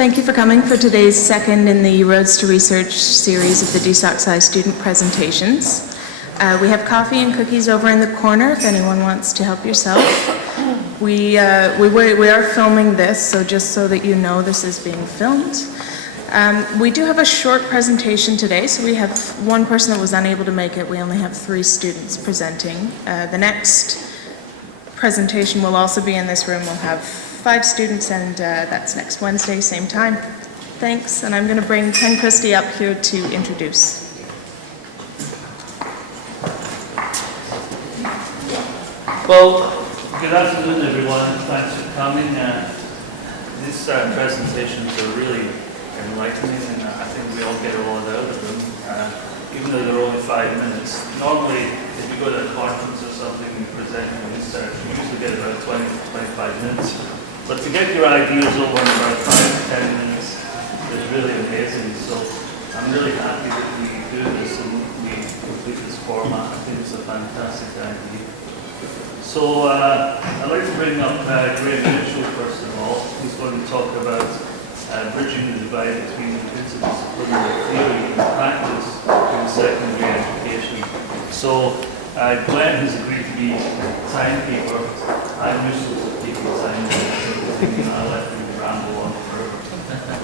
Thank you for coming for today's second in the Roads to Research series of the Dsocsci student presentations. We have coffee and cookies over in the corner if anyone wants to help yourself. We are filming this, so just so that you know this is being filmed. We do have a short presentation today, so we have one person that was unable to make it. We only have 3 students presenting. The next presentation will also be in this room. We'll have 5 students, and that's next Wednesday, same time. Thanks, and I'm going to bring Ken Christie up here to introduce. Well, good afternoon, everyone. Thanks for coming. These presentations are really enlightening, and I think we all get a lot out of them, even though they're only 5 minutes. Normally, if you go to a conference or something and you present your research, you usually get about 20 to 25 minutes. But to get your ideas over in about 5 to 10 minutes is really amazing. So I'm really happy that we do this and we complete this format. I think it's a fantastic idea. So I'd like to bring up Graham Mitchell first of all. He's going to talk about bridging the divide between interdisciplinary theory and practice in secondary education. So Glenn has agreed to be timekeeper. I'm useless at keeping time. I'll let him ramble on forever.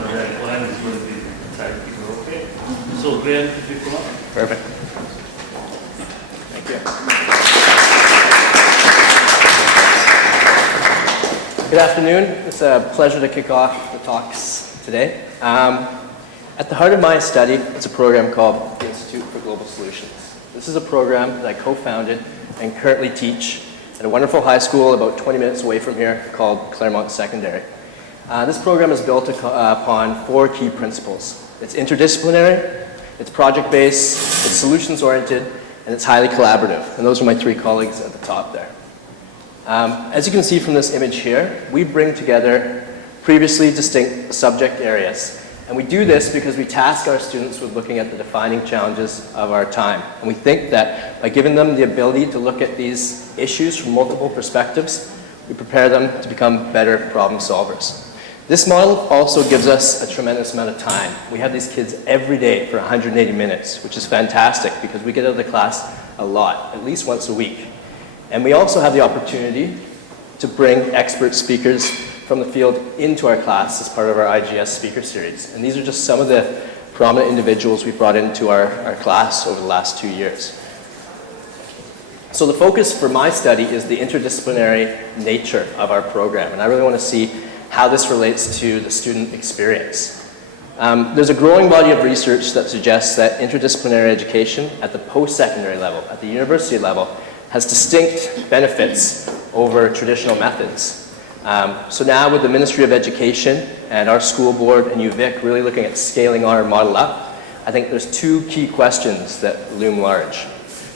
But Glenn is going to be the timekeeper, okay? So Glenn, could you come up? Perfect. Thank you. Good afternoon. It's a pleasure to kick off the talks today. At the heart of my study, it's a program called the Institute for Global Solutions. This is a program that I co-founded and currently teach at a wonderful high school about 20 minutes away from here called Claremont Secondary. This program is built upon 4 key principles. It's interdisciplinary, it's project-based, it's solutions-oriented, and it's highly collaborative. And those are my 3 colleagues at the top there. As you can see from this image here, we bring together previously distinct subject areas. And we do this because we task our students with looking at the defining challenges of our time. And we think that by giving them the ability to look at these issues from multiple perspectives, we prepare them to become better problem solvers. This model also gives us a tremendous amount of time. We have these kids every day for 180 minutes, which is fantastic because we get out of the class a lot, at least once a week. And we also have the opportunity to bring expert speakers from the field into our class as part of our IGS speaker series. And these are just some of the prominent individuals we brought into our class over the last 2 years. So the focus for my study is the interdisciplinary nature of our program. And I really want to see how this relates to the student experience. There's a growing body of research that suggests that interdisciplinary education at the post-secondary level, at the university level, has distinct benefits over traditional methods. So now with the Ministry of Education and our school board and UVic really looking at scaling our model up, I think there's 2 key questions that loom large.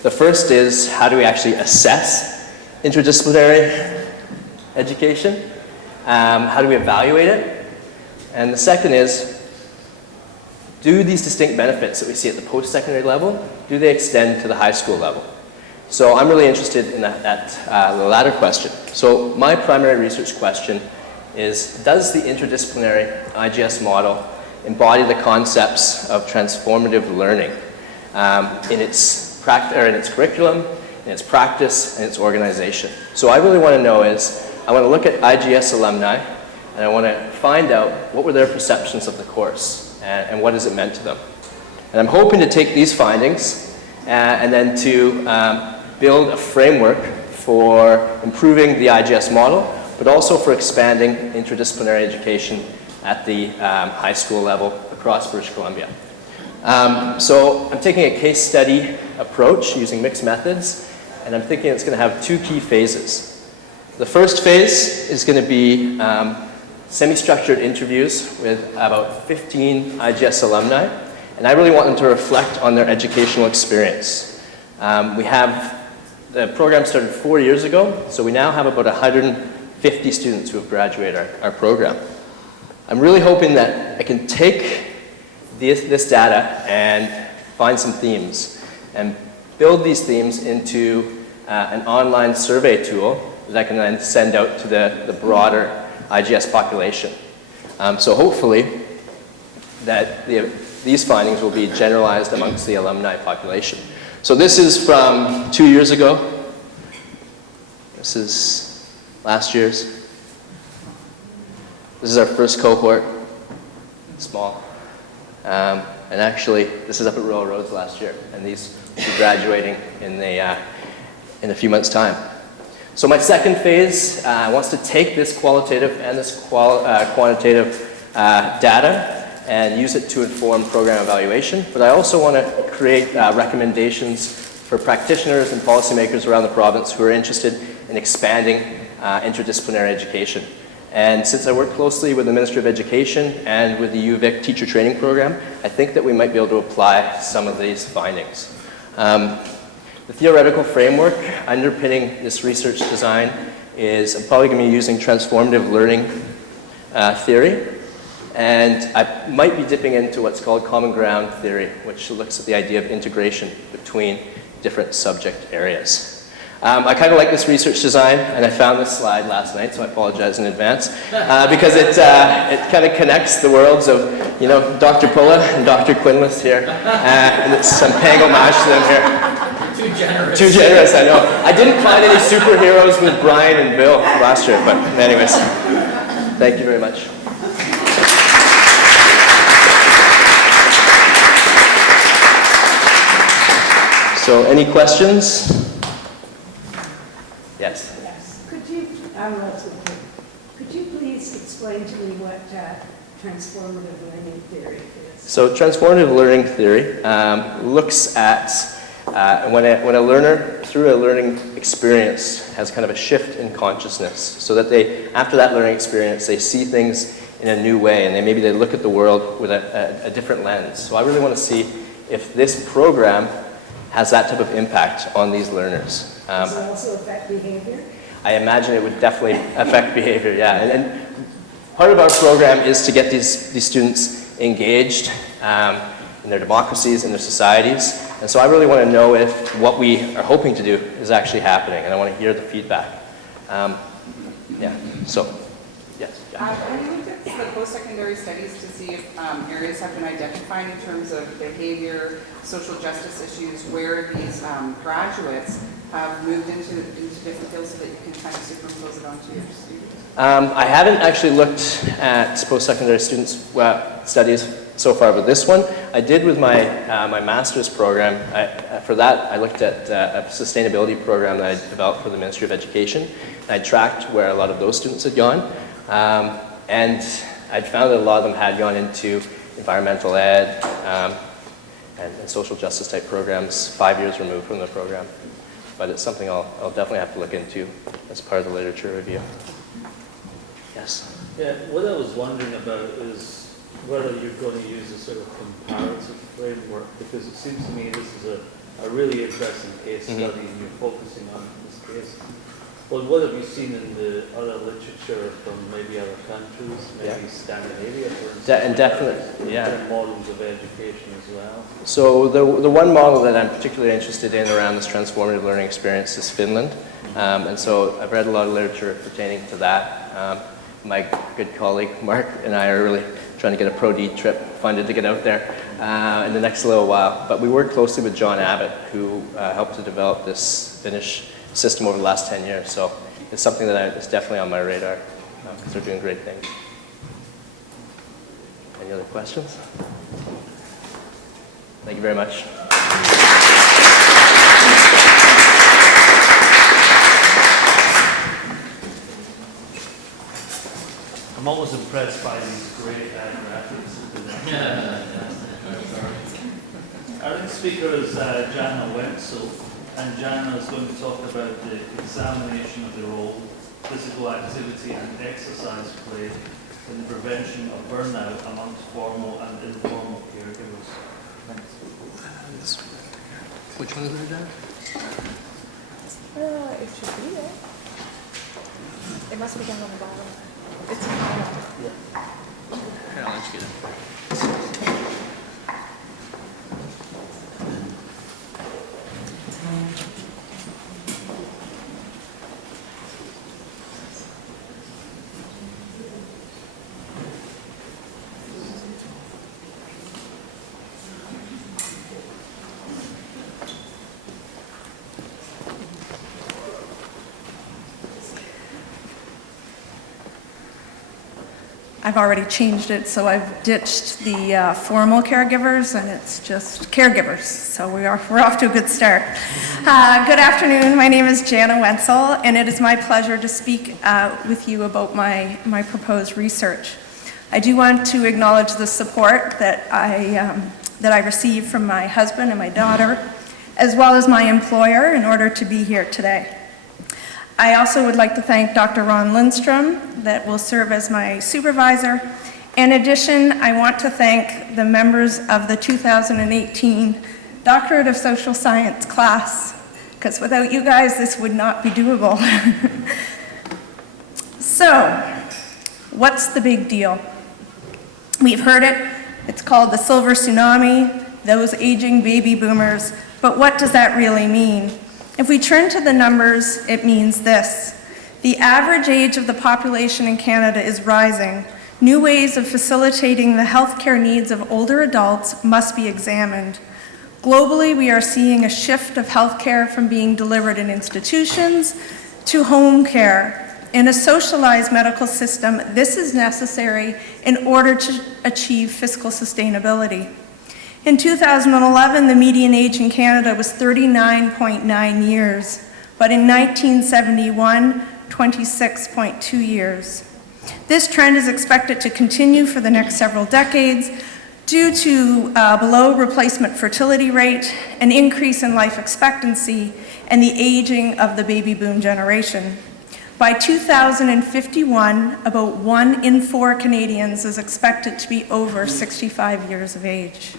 The first is, how do we actually assess interdisciplinary education? How do we evaluate it? And the second is, do these distinct benefits that we see at the post-secondary level, do they extend to the high school level? So I'm really interested in the latter question. So my primary research question is, does the interdisciplinary IGS model embody the concepts of transformative learning in its curriculum, in its practice, and its organization? So what I really want to know is, I want to look at IGS alumni, and I want to find out what were their perceptions of the course, and what has it meant to them. And I'm hoping to take these findings and then to build a framework for improving the IGS model, but also for expanding interdisciplinary education at the high school level across British Columbia. So I'm taking a case study approach using mixed methods, and I'm thinking it's going to have 2 key phases. The first phase is going to be semi-structured interviews with about 15 IGS alumni, and I really want them to reflect on their educational experience. The program started 4 years ago, so we now have about 150 students who have graduated our program. I'm really hoping that I can take this data and find some themes and build these themes into an online survey tool that I can then send out to the broader IGS population. So hopefully that these findings will be generalized amongst the alumni population. So this is from 2 years ago. This is last year's. This is our first cohort, small. And actually, this is up at Royal Roads last year, and these will be graduating in a few months' time. So my second phase wants to take this qualitative and this quantitative data and use it to inform program evaluation, but I also want to create recommendations for practitioners and policymakers around the province who are interested in expanding interdisciplinary education. And since I work closely with the Ministry of Education and with the UVic teacher training program, I think that we might be able to apply some of these findings. The theoretical framework underpinning this research design is I'm probably going to be using transformative learning theory. And I might be dipping into what's called common ground theory, which looks at the idea of integration between different subject areas. I kind of like this research design, and I found this slide last night, so I apologize in advance, because it kind of connects the worlds of, you know, Dr. Pulla and Dr. Quinless here, and it's some pang homage to them here. Too generous. Too generous, I know. I didn't find any superheroes with Brian and Bill last year, but anyways, thank you very much. So, any questions? Yes. Yes. Could you please explain to me what transformative learning theory is? So, transformative learning theory looks at when a learner, through a learning experience, has kind of a shift in consciousness, so that after that learning experience, they see things in a new way, and maybe they look at the world with a different lens. So, I really want to see if this program has that type of impact on these learners. Does it also affect behavior? I imagine it would definitely affect behavior, yeah. And part of our program is to get these students engaged in their democracies, in their societies. And so I really want to know if what we are hoping to do is actually happening, and I want to hear the feedback. Yeah, so, yes. Have you looked at the post-secondary studies to see if areas have been identified in terms of behavior, social justice issues, where these graduates have moved into different fields so that you can kind of superimpose it onto your students? I haven't actually looked at post-secondary students' studies so far with this one. I did with my master's program. For that, I looked at a sustainability program that I developed for the Ministry of Education. And I tracked where a lot of those students had gone. And I'd found that a lot of them had gone into environmental ed and social justice type programs 5 years removed from the program. But it's something I'll definitely have to look into as part of the literature review. Yes? Yeah, what I was wondering about is whether you're going to use a sort of comparative framework, because it seems to me this is a really interesting case study and you're focusing on this case. Well, what have you seen in the other literature from maybe other countries, maybe Scandinavia, for instance? And definitely, yeah. Different models of education as well. So the one model that I'm particularly interested in around this transformative learning experience is Finland. And so I've read a lot of literature pertaining to that. My good colleague Mark and I are really trying to get a Pro-D trip funded to get out there in the next little while. But we work closely with John Abbott, who helped to develop this Finnish system over the last 10 years. So it's something that is definitely on my radar because they're doing great things. Any other questions? Thank you very much. I'm always impressed by these great graphics. Our next speaker is Jana Wenzel, and Jana is going to talk about the examination of the role physical activity and exercise play in the prevention of burnout amongst formal and informal caregivers. Thanks. Which one is it, Jen? It should be there. It must be down on the bottom. It's in the bottom. Here, I'll let you get it. I've already changed it, so I've ditched the formal caregivers, and it's just caregivers. So we're off to a good start. Good afternoon. My name is Jana Wenzel, and it is my pleasure to speak with you about my proposed research. I do want to acknowledge the support that I received from my husband and my daughter, as well as my employer, in order to be here today. I also would like to thank Dr. Ron Lindstrom, that will serve as my supervisor. In addition, I want to thank the members of the 2018 Doctorate of Social Science class, because without you guys, this would not be doable. So, what's the big deal? We've heard it. It's called the silver tsunami, those aging baby boomers. But what does that really mean? If we turn to the numbers, it means this. The average age of the population in Canada is rising. New ways of facilitating the healthcare needs of older adults must be examined. Globally, we are seeing a shift of healthcare from being delivered in institutions to home care. In a socialized medical system, this is necessary in order to achieve fiscal sustainability. In 2011, the median age in Canada was 39.9 years, but in 1971, 26.2 years. This trend is expected to continue for the next several decades due to below replacement fertility rate, an increase in life expectancy, and the aging of the baby boom generation. By 2051, about 1 in 4 Canadians is expected to be over 65 years of age.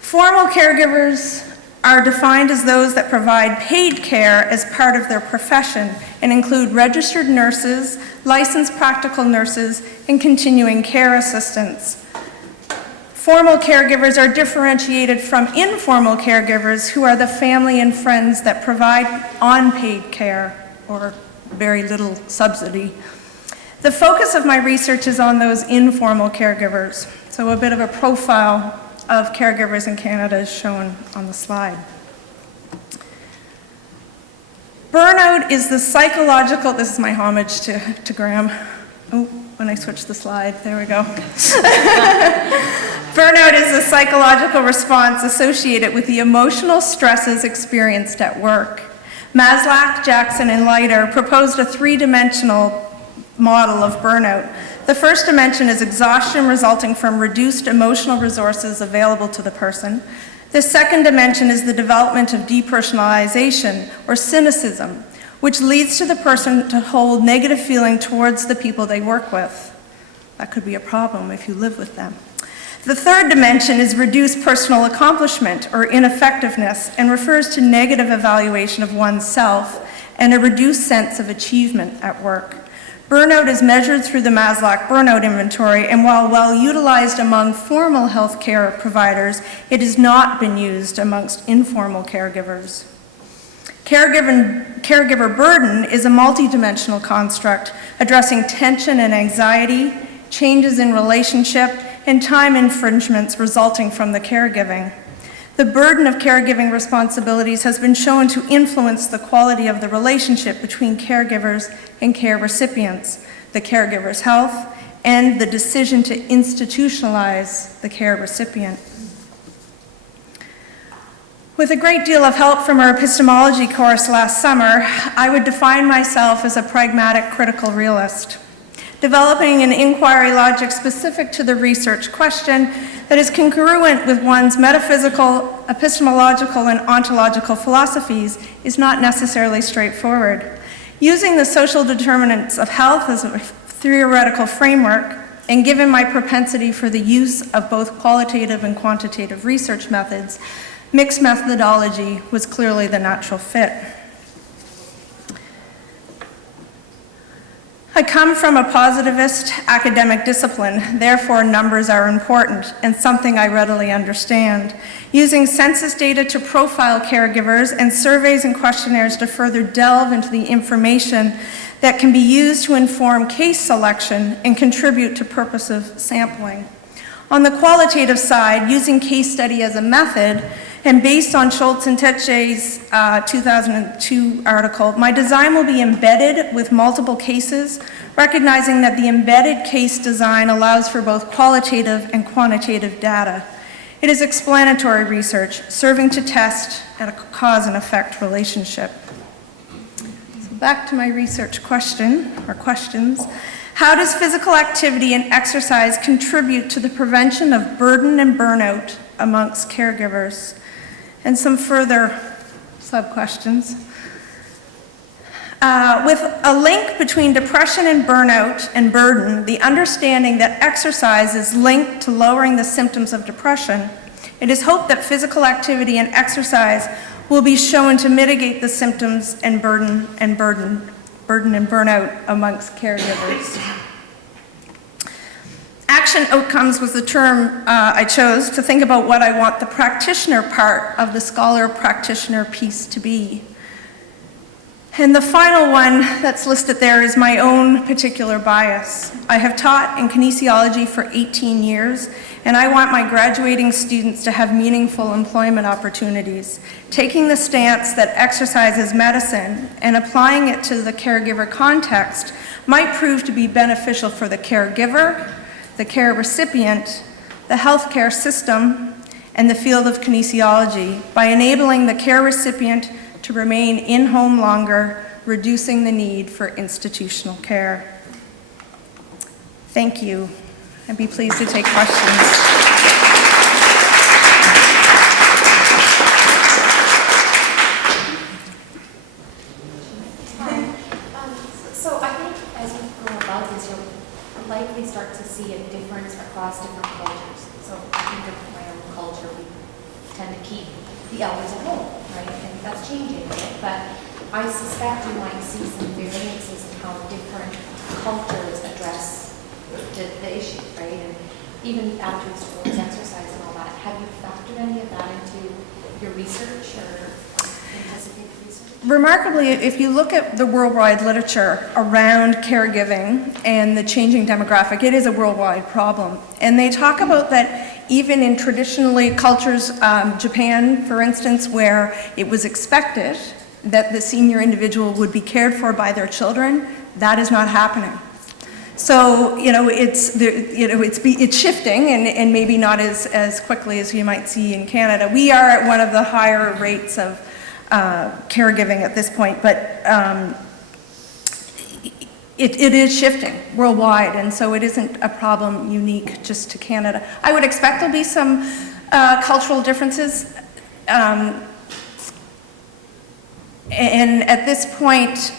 Formal caregivers are defined as those that provide paid care as part of their profession and include registered nurses, licensed practical nurses, and continuing care assistants. Formal caregivers are differentiated from informal caregivers, who are the family and friends that provide unpaid care or very little subsidy. The focus of my research is on those informal caregivers, so a bit of a profile of caregivers in Canada is shown on the slide. Burnout is the psychological, this is my homage to Graham. Oh, when I switch the slide, there we go. Burnout is a psychological response associated with the emotional stresses experienced at work. Maslach, Jackson, and Leiter proposed a 3-dimensional model of burnout. The first dimension is exhaustion resulting from reduced emotional resources available to the person. The second dimension is the development of depersonalization, or cynicism, which leads to the person to hold negative feeling towards the people they work with. That could be a problem if you live with them. The third dimension is reduced personal accomplishment, or ineffectiveness, and refers to negative evaluation of oneself and a reduced sense of achievement at work. Burnout is measured through the Maslach Burnout Inventory, and while well utilized among formal healthcare providers, it has not been used amongst informal caregivers. Caregiver burden is a multidimensional construct addressing tension and anxiety, changes in relationship, and time infringements resulting from the caregiving. The burden of caregiving responsibilities has been shown to influence the quality of the relationship between caregivers and care recipients, the caregiver's health, and the decision to institutionalize the care recipient. With a great deal of help from our epistemology course last summer, I would define myself as a pragmatic critical realist, developing an inquiry logic specific to the research question that is congruent with one's metaphysical, epistemological, and ontological philosophies is not necessarily straightforward. Using the social determinants of health as a theoretical framework, and given my propensity for the use of both qualitative and quantitative research methods, mixed methodology was clearly the natural fit. I come from a positivist academic discipline, therefore numbers are important and something I readily understand. Using census data to profile caregivers and surveys and questionnaires to further delve into the information that can be used to inform case selection and contribute to purposive sampling. On the qualitative side, using case study as a method And based on Schultz and Tetche's 2002 article, my design will be embedded with multiple cases, recognizing that the embedded case design allows for both qualitative and quantitative data. It is explanatory research, serving to test at a cause and effect relationship. So back to my research question, or questions. How does physical activity and exercise contribute to the prevention of burden and burnout amongst caregivers? And some further sub-questions. With a link between depression and burnout and burden, the understanding that exercise is linked to lowering the symptoms of depression, it is hoped that physical activity and exercise will be shown to mitigate the symptoms and burden and burnout amongst caregivers. Action outcomes was the term I chose to think about what I want the practitioner part of the scholar-practitioner piece to be. And the final one that's listed there is my own particular bias. I have taught in kinesiology for 18 years, and I want my graduating students to have meaningful employment opportunities. Taking the stance that exercise is medicine and applying it to the caregiver context might prove to be beneficial for the caregiver, the care recipient, the healthcare system, and the field of kinesiology by enabling the care recipient to remain in home longer, reducing the need for institutional care. Thank you. I'd be pleased to take questions. So I think as we go about this, you'll likely start to see a difference across different cultures. So I think of my own culture, we tend to keep the elders at home, right? And that's changing a bit, but I suspect you might see some variances in how different cultures address the issue, right? And even attitudes towards exercise and all that. Have you factored any of that into your research or anticipated research? Remarkably, if you look at the worldwide literature around caregiving and the changing demographic, it is a worldwide problem. And they talk about that even in traditionally cultures, Japan, for instance, where it was expected that the senior individual would be cared for by their children, that is not happening. So, it's shifting and maybe not as quickly as you might see in Canada. We are at one of the higher rates of caregiving at this point, but it is shifting worldwide, and so it isn't a problem unique just to Canada. I would expect there'll be some cultural differences, and at this point,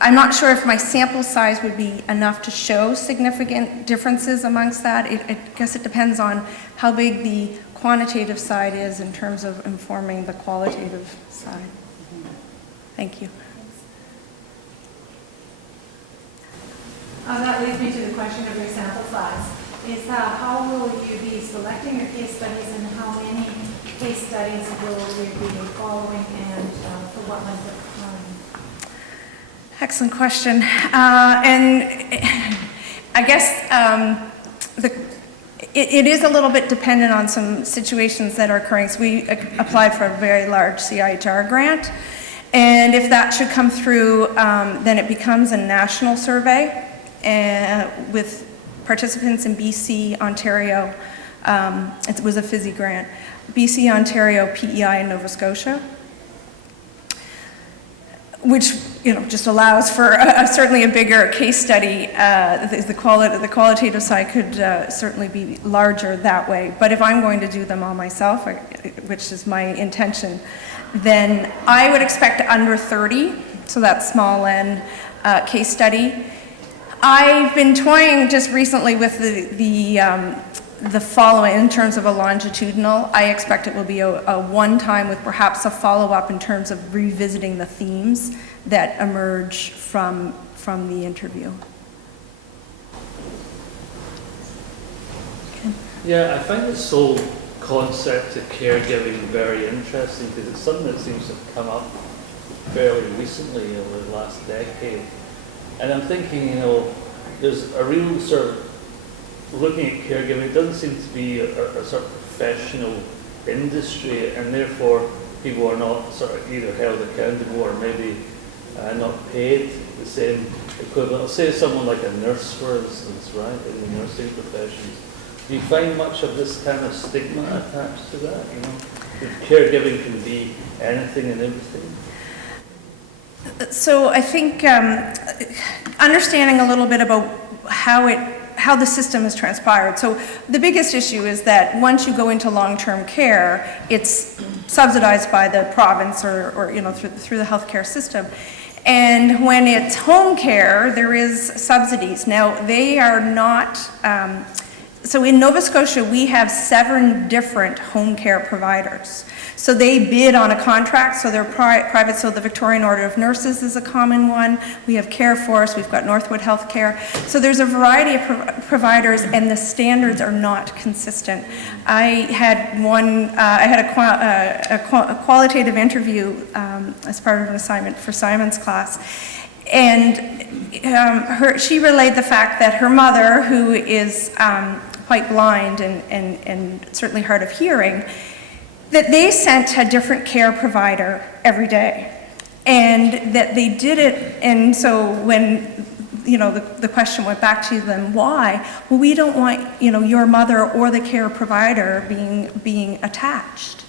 I'm not sure if my sample size would be enough to show significant differences amongst that. I guess it depends on how big the quantitative side is in terms of informing the qualitative side. Thank you. That leads me to the question of your sample size. Is how will you be selecting your case studies and how many case studies will you be following and for what length of time? Excellent question. And I guess it is a little bit dependent on some situations that are occurring. So we applied for a very large CIHR grant. And if that should come through, then it becomes a national survey with participants in BC, Ontario. It was a FISI grant. BC, Ontario, PEI, and Nova Scotia, which just allows for certainly a bigger case study. The qualitative side could certainly be larger that way. But if I'm going to do them all myself, which is my intention, then I would expect under 30, so that's small n case study. I've been toying just recently with the following in terms of a longitudinal. I expect it will be a one-time with perhaps a follow-up in terms of revisiting the themes that emerge from the interview. Yeah, I find this whole concept of caregiving very interesting because it's something that seems to have come up fairly recently over the last decade. And I'm thinking, there's a real sort of looking at caregiving. It doesn't seem to be a sort of professional industry, and therefore people are not sort of either held accountable or maybe not paid the same equivalent. Say someone like a nurse, for instance, right, in the nursing professions. Do you find much of this kind of stigma attached to that? You know, that caregiving can be anything and everything. So I think understanding a little bit about how the system has transpired. So the biggest issue is that once you go into long-term care, it's subsidized by the province or you know, through the healthcare system. And when it's home care, there is subsidies. Now, they are not, so in Nova Scotia, we have 7 different home care providers. So they bid on a contract, so they're private, so the Victorian Order of Nurses is a common one. We have CareForce, we've got Northwood Healthcare. So there's a variety of providers, and the standards are not consistent. I had a qualitative interview as part of an assignment for Simon's class, and she relayed the fact that her mother, who is quite blind and certainly hard of hearing, that they sent a different care provider every day, and that they did it. And so when, you know, the question went back to them, why? Well, we don't want, you know, your mother or the care provider being attached.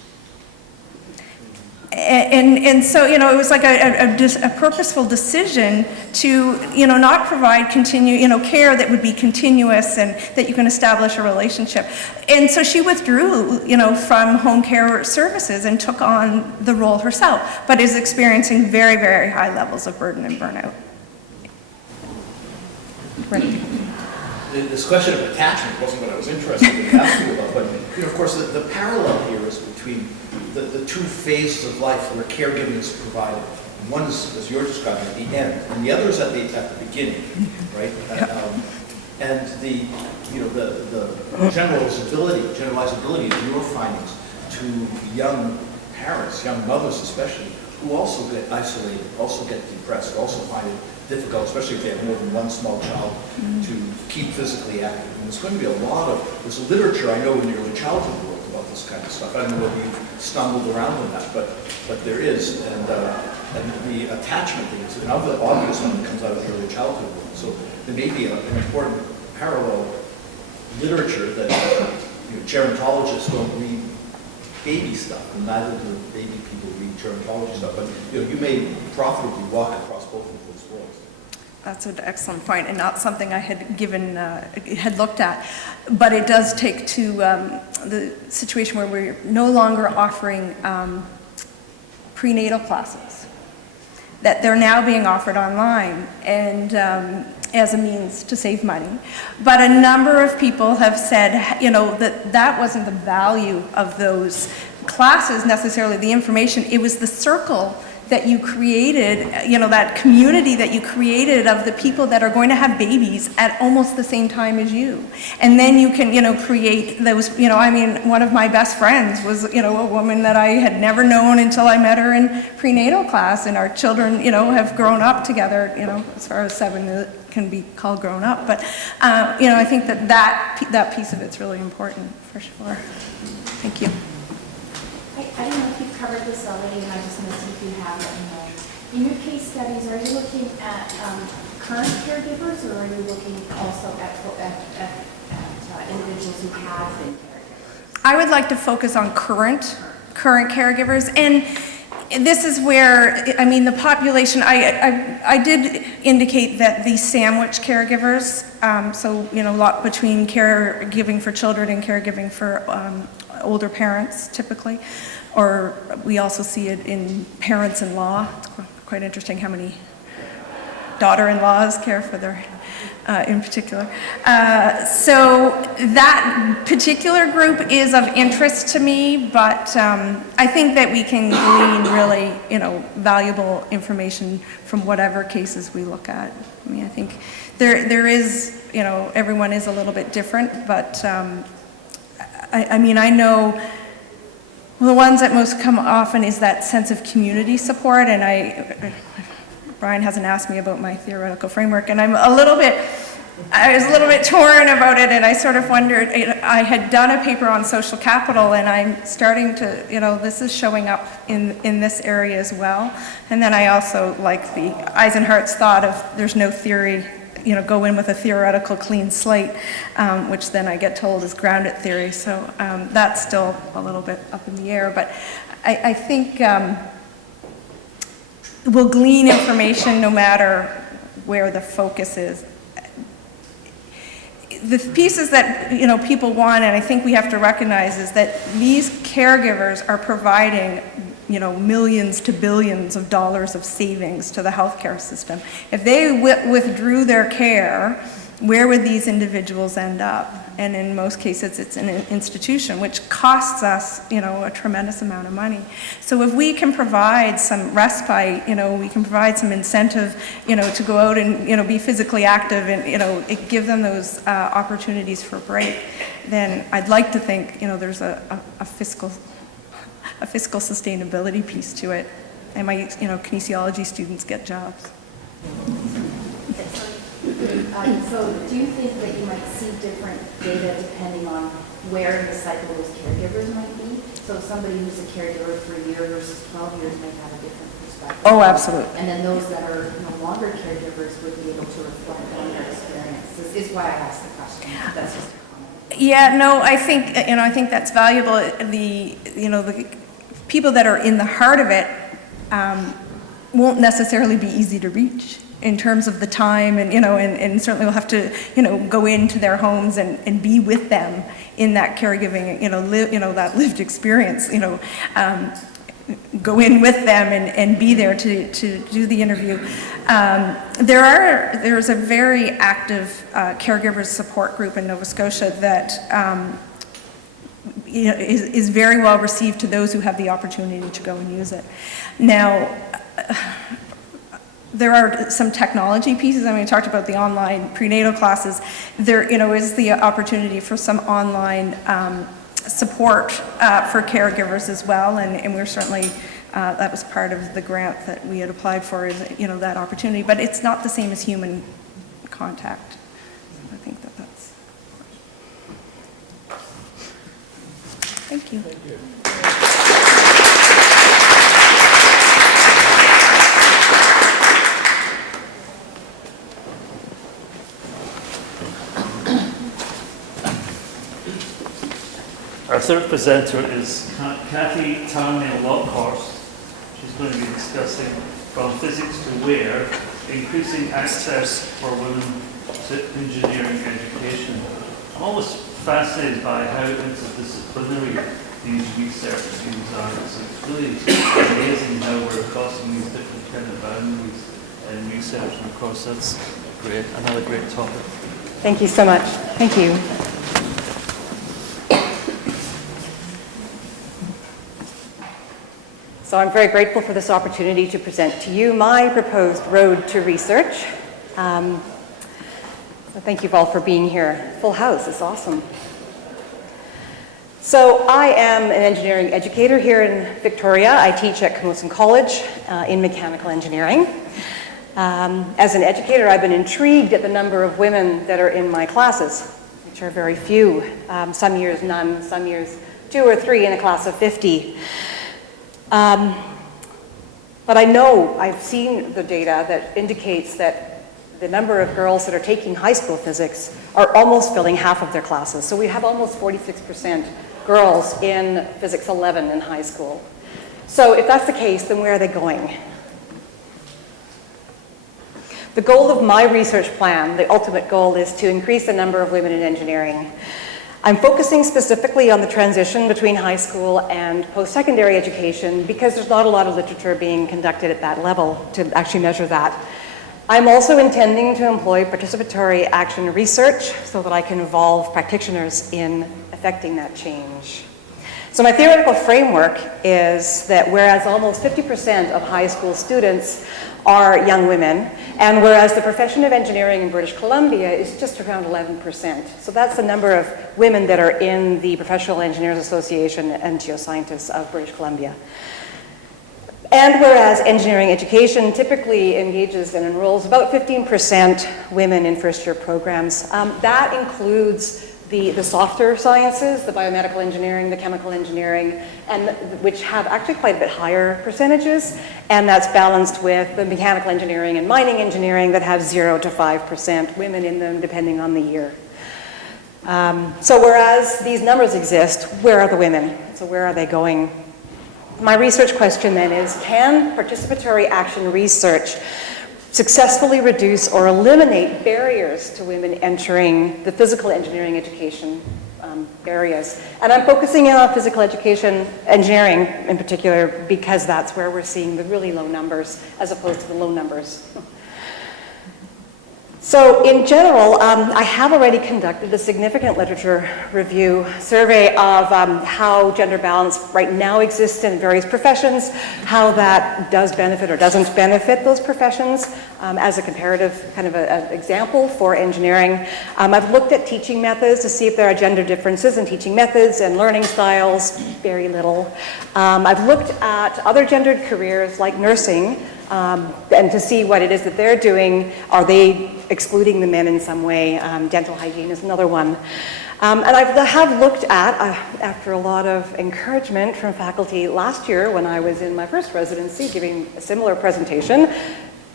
And so, you know, it was like a purposeful decision to, you know, not provide care that would be continuous and that you can establish a relationship. And so she withdrew, you know, from home care services and took on the role herself, but is experiencing very, very high levels of burden and burnout. Right. This question of attachment wasn't what I was interested in asking about, but, you know, of course, the parallel here is between the 2 phases of life where caregiving is provided. One is, as you're describing, at the end, and the other is at the beginning, right? And the generalizability of your findings to young parents, young mothers especially, who also get isolated, also get depressed, also find it difficult, especially if they have more than one small child, to keep physically active. And there's going to be there's literature I know in the early childhood world about this kind of stuff. I don't know whether you've stumbled around on that, but there is, and the attachment thing is an obvious one that comes out of the early childhood world. So there may be an important parallel literature that gerontologists don't read baby stuff, and neither do baby people read gerontology stuff. But you may profitably walk across both of those worlds. That's an excellent point, and not something I had looked at. But it does take to the situation where we're no longer offering prenatal classes, that they're now being offered online, and as a means to save money. But a number of people have said, that wasn't the value of those classes necessarily, the information. It was the circle that you created, that community that you created of the people that are going to have babies at almost the same time as you. And then you can, create those, one of my best friends was, a woman that I had never known until I met her in prenatal class, and our children, have grown up together, as far as 7 can be called grown up. But, I think that piece of it's really important, for sure. Thank you. I don't know if you've covered this already, and I just missed it if you have, let me know. In your case studies, are you looking at current caregivers, or are you looking also at individuals who have been caregivers? I would like to focus on current caregivers, and this is where, the population, I did indicate that the sandwich caregivers, a lot between caregiving for children and caregiving for older parents, typically, or we also see it in parents-in-law. It's quite interesting how many daughter-in-laws care for their, in particular. So that particular group is of interest to me, but I think that we can glean really, valuable information from whatever cases we look at. I think there is, everyone is a little bit different, but I know the ones that most come often is that sense of community support, and Brian hasn't asked me about my theoretical framework, and I'm a little bit I was a little bit torn about it, and I sort of wondered, I had done a paper on social capital, and I'm starting to, this is showing up in this area as well. And then I also like the Eisenhardt's thought of there's no theory, go in with a theoretical clean slate, which then I get told is grounded theory. So that's still a little bit up in the air, but I think we'll glean information no matter where the focus is. The pieces that people want, and I think we have to recognize, is that these caregivers are providing millions to billions of dollars of savings to the healthcare system. If they withdrew their care, where would these individuals end up? And in most cases, it's an institution, which costs us, a tremendous amount of money. So if we can provide some respite, we can provide some incentive, to go out and, be physically active and, give them those opportunities for break, then I'd like to think, there's a fiscal sustainability piece to it. And my, kinesiology students get jobs. So do you think that you might see different data depending on where in the cycle those caregivers might be? So somebody who's a caregiver for a year versus 12 years might have a different perspective. Oh, absolutely. And then those that are no longer caregivers would be able to reflect on their experience. This is why I asked the question. That's just a comment. Yeah, no, I think, I think that's valuable. The people that are in the heart of it won't necessarily be easy to reach in terms of the time, and and certainly we'll have to go into their homes and be with them in that caregiving, that lived experience, go in with them and be there to do the interview. There's a very active caregivers support group in Nova Scotia that is very well received to those who have the opportunity to go and use it. Now, there are some technology pieces. I mean, we talked about the online prenatal classes. There, is the opportunity for some online support for caregivers as well, and we're certainly, that was part of the grant that we had applied for, is, that opportunity, but it's not the same as human contact. I think that's... Thank you. Thank you. Our third presenter is Kathy Tarnay-Lockhorst. She's going to be discussing from physics to where, increasing access for women to engineering education. I'm always fascinated by how interdisciplinary these research teams are. It's really amazing how we're crossing these different kind of boundaries in research, and of course that's great. Another great topic. Thank you so much. Thank you. So I'm very grateful for this opportunity to present to you my proposed road to research. So thank you all for being here. Full house, it's awesome. So I am an engineering educator here in Victoria. I teach at Camosun College in mechanical engineering. As an educator, I've been intrigued at the number of women that are in my classes, which are very few. Some years none, some years 2 or 3 in a class of 50. But I know, I've seen the data that indicates that the number of girls that are taking high school physics are almost filling half of their classes. So we have almost 46% girls in Physics 11 in high school. So if that's the case, then where are they going? The goal of my research plan, the ultimate goal, is to increase the number of women in engineering. I'm focusing specifically on the transition between high school and post-secondary education because there's not a lot of literature being conducted at that level to actually measure that. I'm also intending to employ participatory action research so that I can involve practitioners in affecting that change. So my theoretical framework is that whereas almost 50% of high school students are young women, and whereas the profession of engineering in British Columbia is just around 11%. So that's the number of women that are in the Professional Engineers Association and Geoscientists of British Columbia. And whereas engineering education typically engages and enrolls about 15% women in first-year programs, that includes the softer sciences, the biomedical engineering, the chemical engineering, and which have actually quite a bit higher percentages, and that's balanced with the mechanical engineering and mining engineering that have 0 to 5% women in them, depending on the year. So whereas these numbers exist, where are the women? So where are they going? My research question then is, can participatory action research successfully reduce or eliminate barriers to women entering the physical engineering education areas? And I'm focusing in on physical education, engineering in particular, because that's where we're seeing the really low numbers as opposed to the low numbers. So in general, I have already conducted a significant literature review survey of how gender balance right now exists in various professions, how that does benefit or doesn't benefit those professions as a comparative kind of an example for engineering. I've looked at teaching methods to see if there are gender differences in teaching methods and learning styles, very little. I've looked at other gendered careers like nursing, and to see what it is that they're doing. Are they excluding the men in some way? Dental hygiene is another one. And I have looked at, after a lot of encouragement from faculty last year when I was in my first residency giving a similar presentation,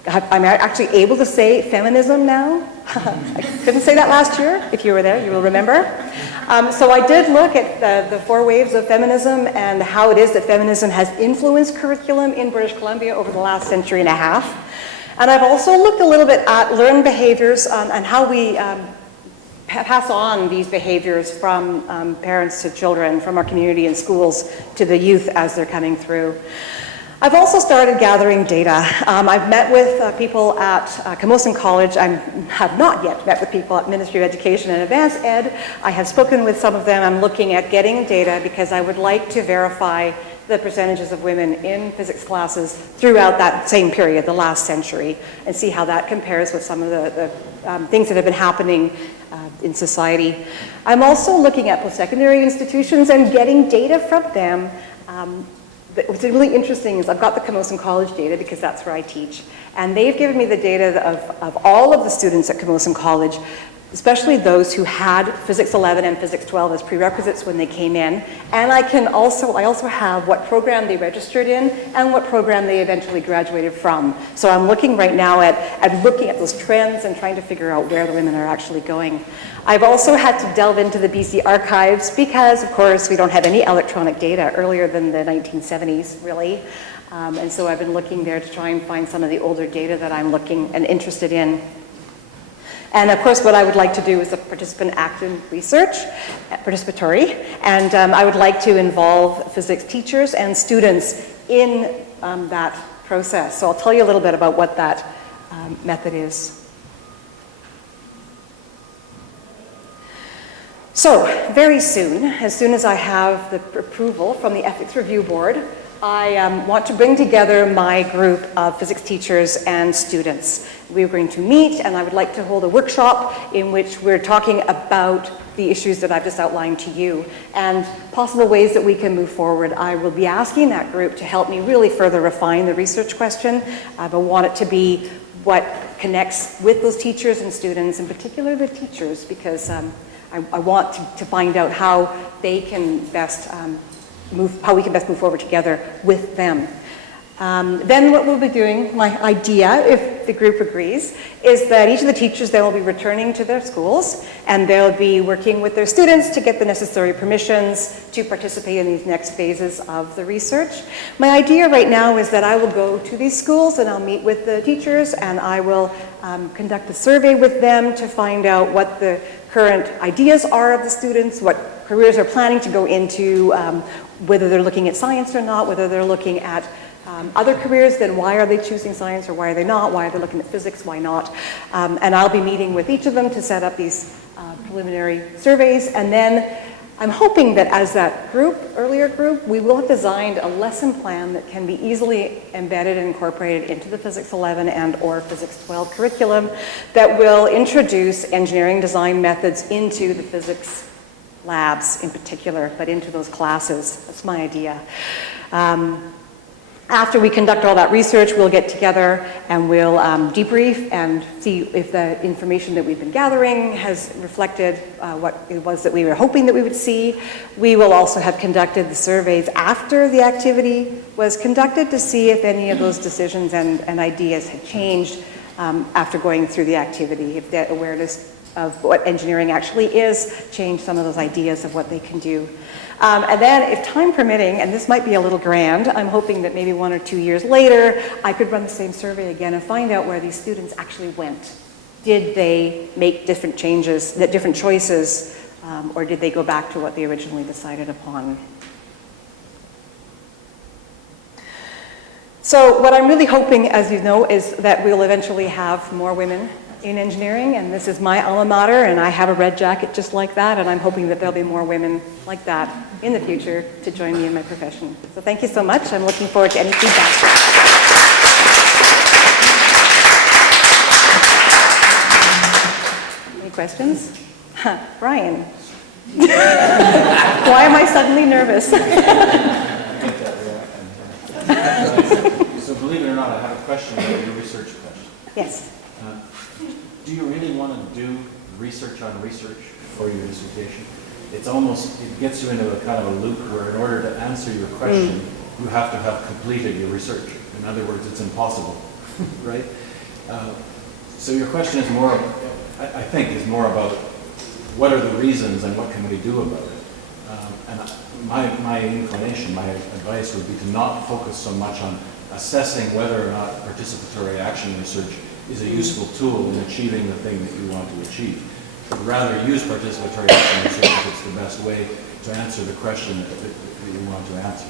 I'm actually able to say feminism now. I couldn't say that last year. If you were there, you will remember. So I did look at the 4 waves of feminism and how it is that feminism has influenced curriculum in British Columbia over the last century and a half. And I've also looked a little bit at learned behaviors and how we pass on these behaviors from parents to children, from our community and schools to the youth as they're coming through. I've also started gathering data. I've met with people at Camosun College. I have not yet met with people at Ministry of Education and Advanced Ed. I have spoken with some of them. I'm looking at getting data because I would like to verify the percentages of women in physics classes throughout that same period, the last century, and see how that compares with some of the things that have been happening in society. I'm also looking at post-secondary institutions and getting data from them. What's really interesting is I've got the Camosun College data because that's where I teach. And they've given me the data of all of the students at Camosun College, especially those who had Physics 11 and Physics 12 as prerequisites when they came in. And I also have what program they registered in and what program they eventually graduated from. So I'm looking right now at looking at those trends and trying to figure out where the women are actually going. I've also had to delve into the BC archives because, of course, we don't have any electronic data earlier than the 1970s, really. And so I've been looking there to try and find some of the older data that I'm looking and interested in. And of course, what I would like to do is a participant active research, participatory, and I would like to involve physics teachers and students in that process. So I'll tell you a little bit about what that method is. So very soon as I have the approval from the Ethics Review Board, I want to bring together my group of physics teachers and students. We're going to meet, and I would like to hold a workshop in which we're talking about the issues that I've just outlined to you and possible ways that we can move forward. I will be asking that group to help me really further refine the research question. I want it to be what connects with those teachers and students, in particular the teachers, because I want to find out how they can best how we can best move forward together with them. Then what we'll be doing, my idea, if the group agrees, is that each of the teachers then will be returning to their schools and they'll be working with their students to get the necessary permissions to participate in these next phases of the research. My idea right now is that I will go to these schools and I'll meet with the teachers and I will conduct a survey with them to find out what the current ideas are of the students, what careers are planning to go into, whether they're looking at science or not, whether they're looking at other careers, then why are they choosing science or why are they not? Why are they looking at physics? Why not? And I'll be meeting with each of them to set up these preliminary surveys. And then I'm hoping that as that earlier group, we will have designed a lesson plan that can be easily embedded and incorporated into the Physics 11 and or Physics 12 curriculum that will introduce engineering design methods into the physics labs in particular, but into those classes. That's my idea. After we conduct all that research, we'll get together and we'll debrief and see if the information that we've been gathering has reflected what it was that we were hoping that we would see. We will also have conducted the surveys after the activity was conducted to see if any of those decisions and ideas had changed after going through the activity, if that awareness of what engineering actually is changed some of those ideas of what they can do. And then, if time permitting, and this might be a little grand, I'm hoping that maybe 1 or 2 years later, I could run the same survey again and find out where these students actually went. Did they make different changes, different choices, or did they go back to what they originally decided upon? So what I'm really hoping, as you know, is that we'll eventually have more women in engineering, and this is my alma mater, and I have a red jacket just like that, and I'm hoping that there'll be more women like that in the future to join me in my profession. So thank you so much. I'm looking forward to any feedback. Any questions? Brian. Why am I suddenly nervous? So believe it or not, I have a question about your research question. Yes. Do you really want to do research on research for your dissertation? It's almost, it gets you into a kind of a loop where in order to answer your question, you have to have completed your research. In other words, it's impossible, right? So your question is more, I think, is more about what are the reasons and what can we do about it? And my inclination, my advice would be to not focus so much on assessing whether or not participatory action research is a useful tool in achieving the thing that you want to achieve. But rather use participatory action research if it's the best way to answer the question that you want to answer.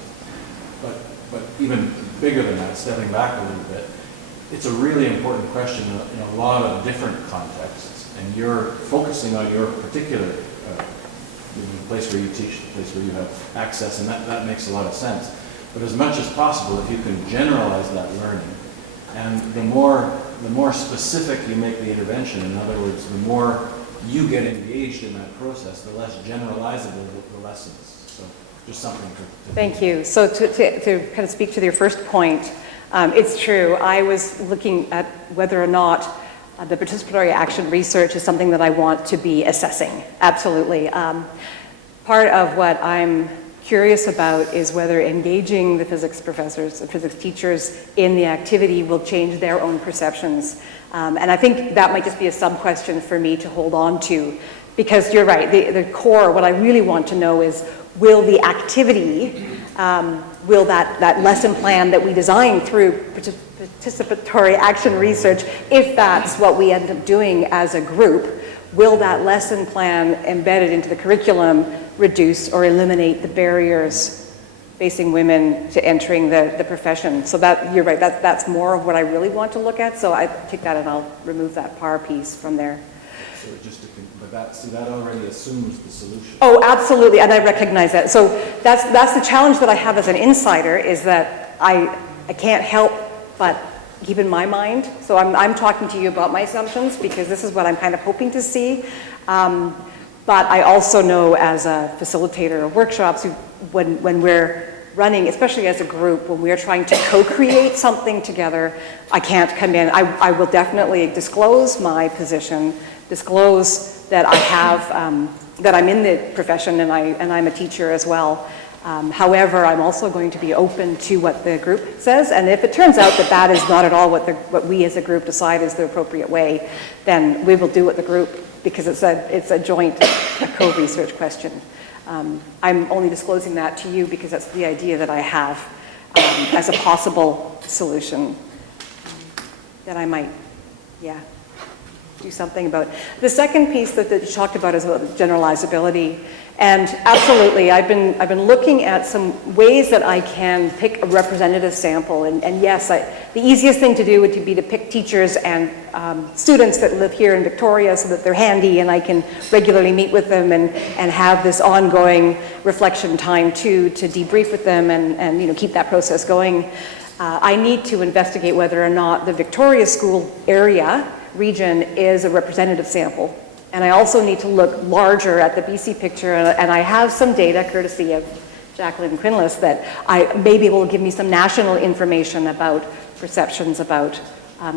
But even bigger than that, stepping back a little bit, it's a really important question in a lot of different contexts, and you're focusing on your particular the place where you teach, the place where you have access, and that makes a lot of sense. But as much as possible, if you can generalize that learning, and the more specific you make the intervention, in other words, the more you get engaged in that process, the less generalizable the lessons. So just something to Thank you. So to kind of speak to your first point, it's true. I was looking at whether or not the participatory action research is something that I want to be assessing. Absolutely. Part of what I'm curious about is whether engaging the physics professors, the physics teachers in the activity will change their own perceptions. And I think that might just be a sub-question for me to hold on to, because you're right, the core, what I really want to know is, will the activity, will that lesson plan that we design through participatory action research, if that's what we end up doing as a group, will that lesson plan embedded into the curriculum reduce or eliminate the barriers facing women to entering the profession? So that, you're right, that's more of what I really want to look at. So I take that and I'll remove that PAR piece from there. So just to, but that already assumes the solution. Oh, absolutely, and I recognize that. So that's the challenge that I have as an insider, is that I can't help but keep in my mind. So I'm talking to you about my assumptions because this is what I'm kind of hoping to see. But I also know as a facilitator of workshops, when we're running, especially as a group, when we're trying to co-create something together, I can't come in. I will definitely disclose my position, disclose that I have, that I'm in the profession and I'm a teacher as well. However, I'm also going to be open to what the group says, and if it turns out that that is not at all what we as a group decide is the appropriate way, then we will do what the group, because it's a joint co-research question. I'm only disclosing that to you because that's the idea that I have as a possible solution that I might, do something about. The second piece that you talked about is about generalizability. And absolutely, I've been looking at some ways that I can pick a representative sample. And yes, the easiest thing to do would be to pick teachers and students that live here in Victoria so that they're handy and I can regularly meet with them and have this ongoing reflection time to debrief with them and keep that process going. I need to investigate whether or not the Victoria School area region is a representative sample. And I also need to look larger at the BC picture, and I have some data, courtesy of Jacqueline Quinless, that I may be able to give me some national information about perceptions about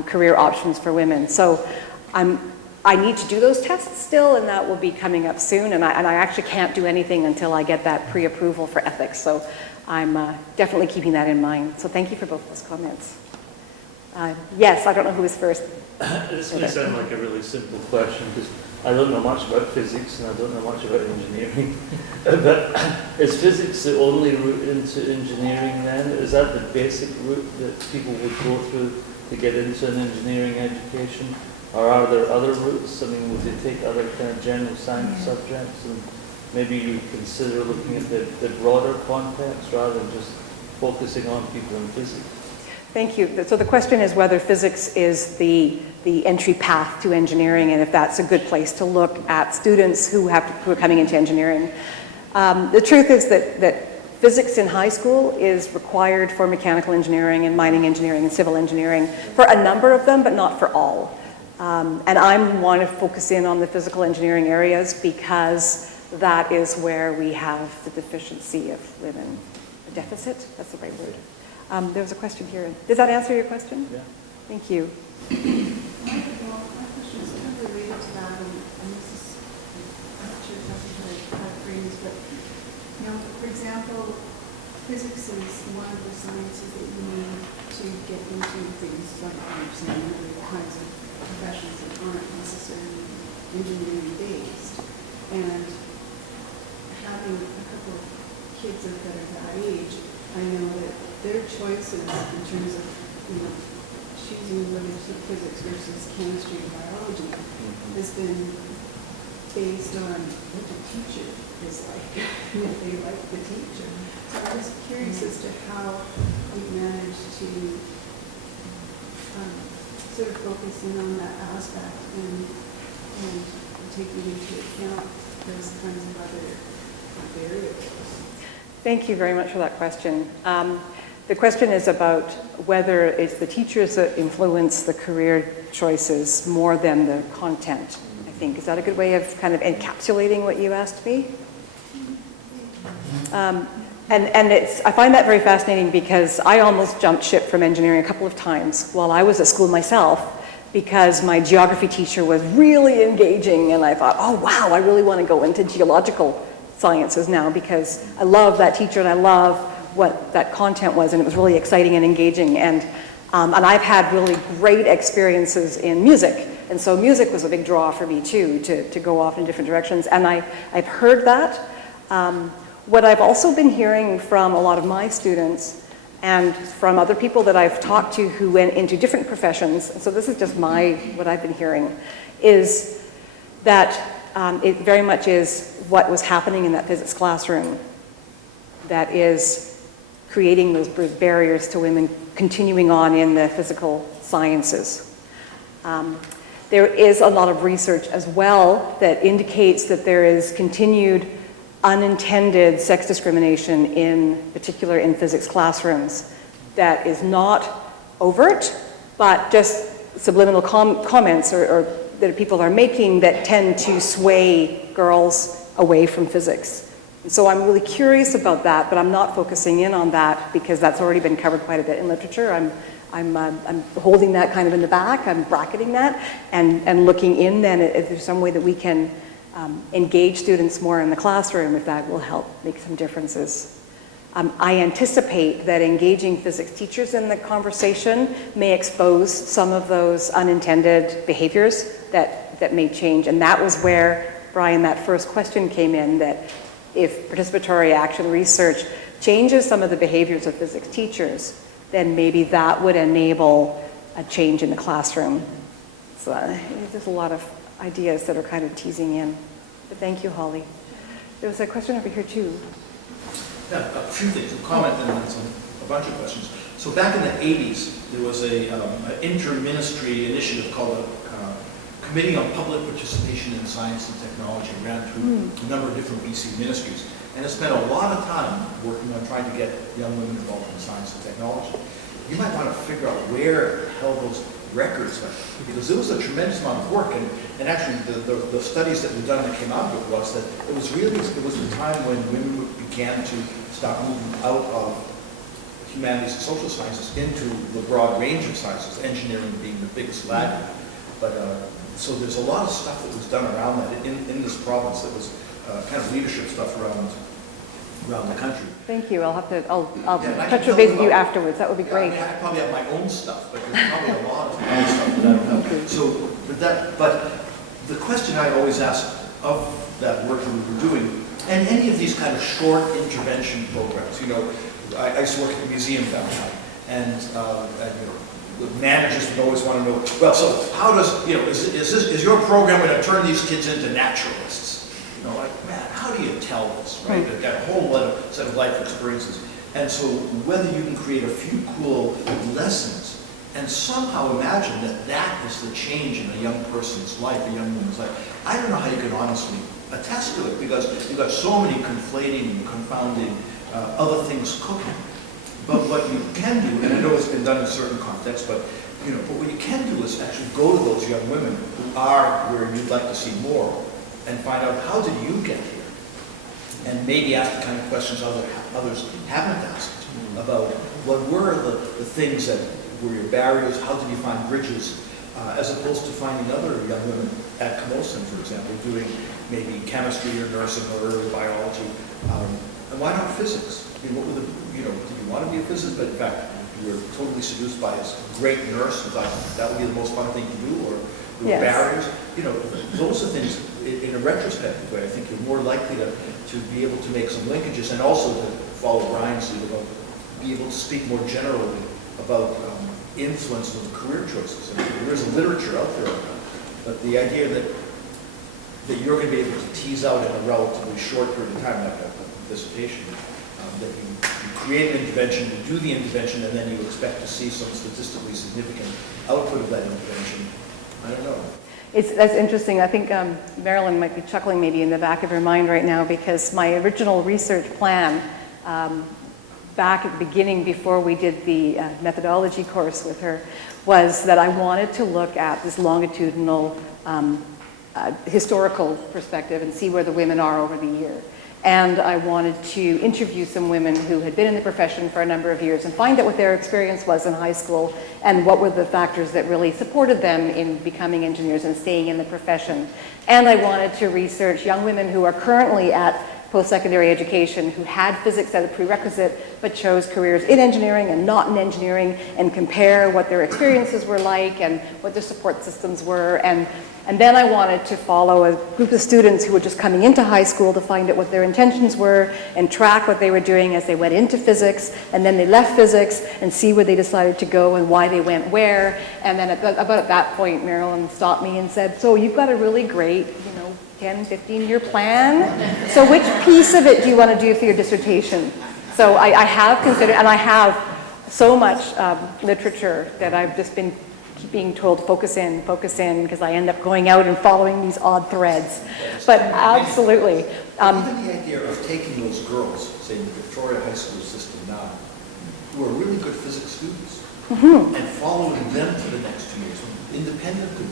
career options for women. So I need to do those tests still, and that will be coming up soon, and I actually can't do anything until I get that pre-approval for ethics, so I'm definitely keeping that in mind. So thank you for both those comments. Yes, I don't know who was first. This may sound like a really simple question, because I don't know much about physics and I don't know much about engineering. But is physics the only route into engineering then? Is that the basic route that people would go through to get into an engineering education? Or are there other routes? I mean, would they take other kind of general science subjects? And maybe you consider looking at the broader context rather than just focusing on people in physics? Thank you. So the question is whether physics is the entry path to engineering, and if that's a good place to look at students who are coming into engineering. The truth is that physics in high school is required for mechanical engineering and mining engineering and civil engineering for a number of them, but not for all. And I want to focus in on the physical engineering areas because that is where we have the deficiency of women. A deficit? That's the right word. There was a question here. Does that answer your question? Yeah. Thank you. My question is kind of related to that, and this is, I'm not sure exactly how it frames, but, you know, for example, physics is one of the sciences that you need to get into things like understanding the kinds of professions that aren't necessarily engineering based. And having a couple of kids that are that age, I know that their choices in terms of, you know, choosing whether to physics versus chemistry or biology has been based on what the teacher is like, and if they like the teacher. So I was curious as to how we managed to sort of focus in on that aspect and taking into account those kinds of other variables. Thank you very much for that question. The question is about whether it's the teachers that influence the career choices more than the content, I think. Is that a good way of kind of encapsulating what you asked me? And I find that very fascinating because I almost jumped ship from engineering a couple of times while I was at school myself because my geography teacher was really engaging and I thought, oh wow, I really want to go into geological sciences now because I love that teacher and I love what that content was, and it was really exciting and engaging. And I've had really great experiences in music, and so music was a big draw for me too, to go off in different directions. And I've heard that. What I've also been hearing from a lot of my students and from other people that I've talked to who went into different professions, and so this is just what I've been hearing, is that it very much is what was happening in that physics classroom that is creating those barriers to women continuing on in the physical sciences. There is a lot of research as well that indicates that there is continued unintended sex discrimination, in particular in physics classrooms, that is not overt, but just subliminal comments or that people are making that tend to sway girls away from physics. And so I'm really curious about that, but I'm not focusing in on that because that's already been covered quite a bit in literature. I'm holding that kind of in the back, I'm bracketing that, and looking in then if there's some way that we can engage students more in the classroom, if that will help make some differences. I anticipate that engaging physics teachers in the conversation may expose some of those unintended behaviors that may change. And that was where, Brian, that first question came in, that if participatory action research changes some of the behaviors of physics teachers, then maybe that would enable a change in the classroom. So there's a lot of ideas that are kind of teasing in. But thank you, Holly. There was a question over here too. Yeah, a few things, a comment and then a bunch of questions. So back in the 80s, there was an inter-ministry initiative called the Committee on Public Participation in Science and Technology, ran through a number of different BC ministries, and it spent a lot of time working on trying to get young women involved in science and technology. You might want to figure out where the hell those records, because there was a tremendous amount of work, and actually the studies that were done that came out of it was that it was the time when women began to start moving out of humanities and social sciences into the broad range of sciences, engineering being the biggest laggard. But so there's a lot of stuff that was done around that in this province that was kind of leadership stuff around the country. Thank you. I'll Yeah, touch base with you afterwards. That would be great. I mean, I probably have my own stuff, but there's probably a lot of other stuff that I don't know. So, but the question I always ask of that work that we were doing, and any of these kind of short intervention programs, you know, I used to work at the museum downtown, and you know, the managers would always want to know, well, so how does, you know, is your program going to turn these kids into naturalists? You know, like, man, how do you tell this, right? They've got a whole set of life experiences. And so whether you can create a few cool lessons and somehow imagine that that is the change in a young person's life, a young woman's life, I don't know how you can honestly attest to it, because you've got so many conflating and confounding other things cooking. But what you can do, and I know it's been done in certain contexts, but you know, but what you can do is actually go to those young women who are where you'd like to see more, and find out, how did you get here? And maybe ask the kind of questions others haven't asked about what were the things that were your barriers, how did you find bridges, as opposed to finding other young women at Camosun, for example, doing maybe chemistry or nursing or early biology. And why not physics? I mean, what were you know, did you want to be a physicist, but in fact, you were totally seduced by this great nurse who thought that would be the most fun thing to do, or Yes. barriers? You know, those are things, in a retrospective way, I think you're more likely to be able to make some linkages, and also to follow Brian's lead about be able to speak more generally about influence of career choices. I mean, there's a literature out there on that, but the idea that you're going to be able to tease out in a relatively short period of time, like a dissertation, that you create an intervention, you do the intervention, and then you expect to see some statistically significant output of that intervention. I don't know. That's interesting. I think Marilyn might be chuckling maybe in the back of her mind right now, because my original research plan back at the beginning, before we did the methodology course with her, was that I wanted to look at this longitudinal historical perspective and see where the women are over the year. And I wanted to interview some women who had been in the profession for a number of years and find out what their experience was in high school and what were the factors that really supported them in becoming engineers and staying in the profession. And I wanted to research young women who are currently at post-secondary education who had physics as a prerequisite but chose careers in engineering and not in engineering, and compare what their experiences were like and what their support systems were. And then I wanted to follow a group of students who were just coming into high school to find out what their intentions were and track what they were doing as they went into physics, and then they left physics, and see where they decided to go and why they went where. And then about at that point, Marilyn stopped me and said, so you've got a really great, 10, 15-year plan. So which piece of it do you want to do for your dissertation? So I have considered, and I have so much literature that I've just been being told, focus in, because I end up going out and following these odd threads. But absolutely. Even the idea of taking those girls, say in the Victoria High School system now, who are really good physics students, and following them for the next 2 years, independently,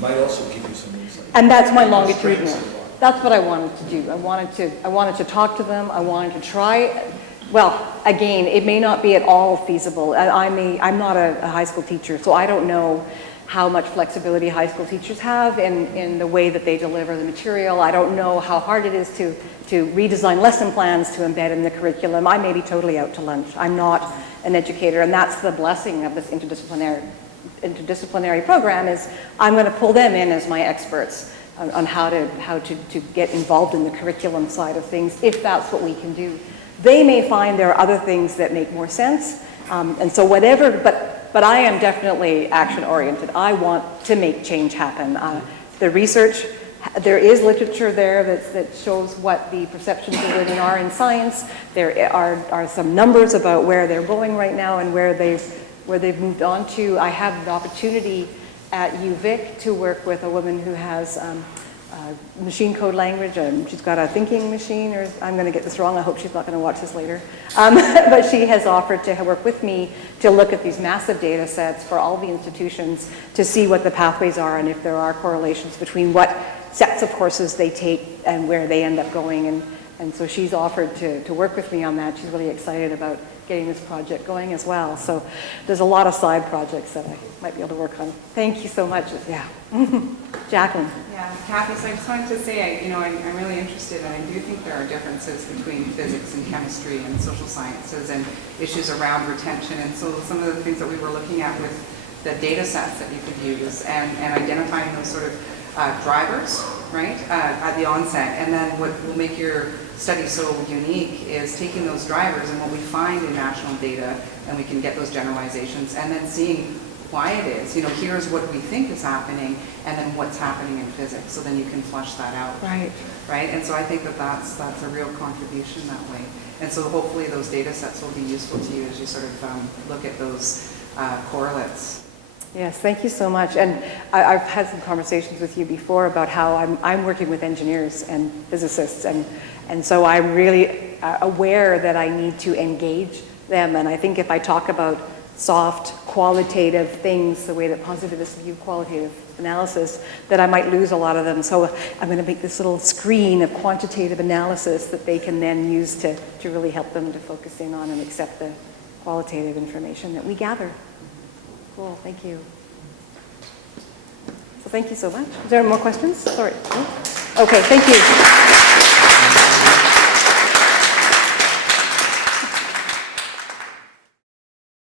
might also give you some insight. And that's my longitudinal. That's what I wanted to do. I wanted to talk to them. I wanted to try. Well, again, it may not be at all feasible. I'm not a high school teacher, so I don't know how much flexibility high school teachers have in the way that they deliver the material. I don't know how hard it is to redesign lesson plans to embed in the curriculum. I may be totally out to lunch. I'm not an educator, and that's the blessing of this interdisciplinary program, is I'm going to pull them in as my experts on how to get involved in the curriculum side of things, if that's what we can do. They may find there are other things that make more sense, and so whatever, but I am definitely action-oriented. I want to make change happen. The research, there is literature there that shows what the perceptions of women are in science. There are some numbers about where they're going right now and where they've moved on to. I have the opportunity at UVic to work with a woman who has machine code language. She's got a thinking machine, or I'm going to get this wrong. I hope she's not going to watch this later. But she has offered to work with me to look at these massive data sets for all the institutions to see what the pathways are and if there are correlations between what sets of courses they take and where they end up going. And so she's offered to work with me on that. She's really excited about getting this project going as well. So there's a lot of side projects that I might be able to work on. Thank you so much. Yeah. Jacqueline. Yeah, Kathy, so I just wanted to say, I'm really interested, and I do think there are differences between physics and chemistry and social sciences and issues around retention. And so some of the things that we were looking at with the data sets that you could use and identifying those sort of drivers, right, at the onset. And then what will make your study so unique is taking those drivers and what we find in national data, and we can get those generalizations, and then seeing why it is. Here's what we think is happening, and then what's happening in physics. So then you can flush that out. Right. Right? And so I think that that's a real contribution that way. And so hopefully those data sets will be useful to you as you sort of look at those correlates. Yes, thank you so much. And I've had some conversations with you before about how I'm working with engineers and physicists, and so I'm really aware that I need to engage them. And I think if I talk about soft, qualitative things, the way that positivists view qualitative analysis, that I might lose a lot of them. So I'm going to make this little screen of quantitative analysis that they can then use to really help them to focus in on and accept the qualitative information that we gather. Cool, thank you. So thank you so much. Is there more questions? Sorry. Okay, thank you.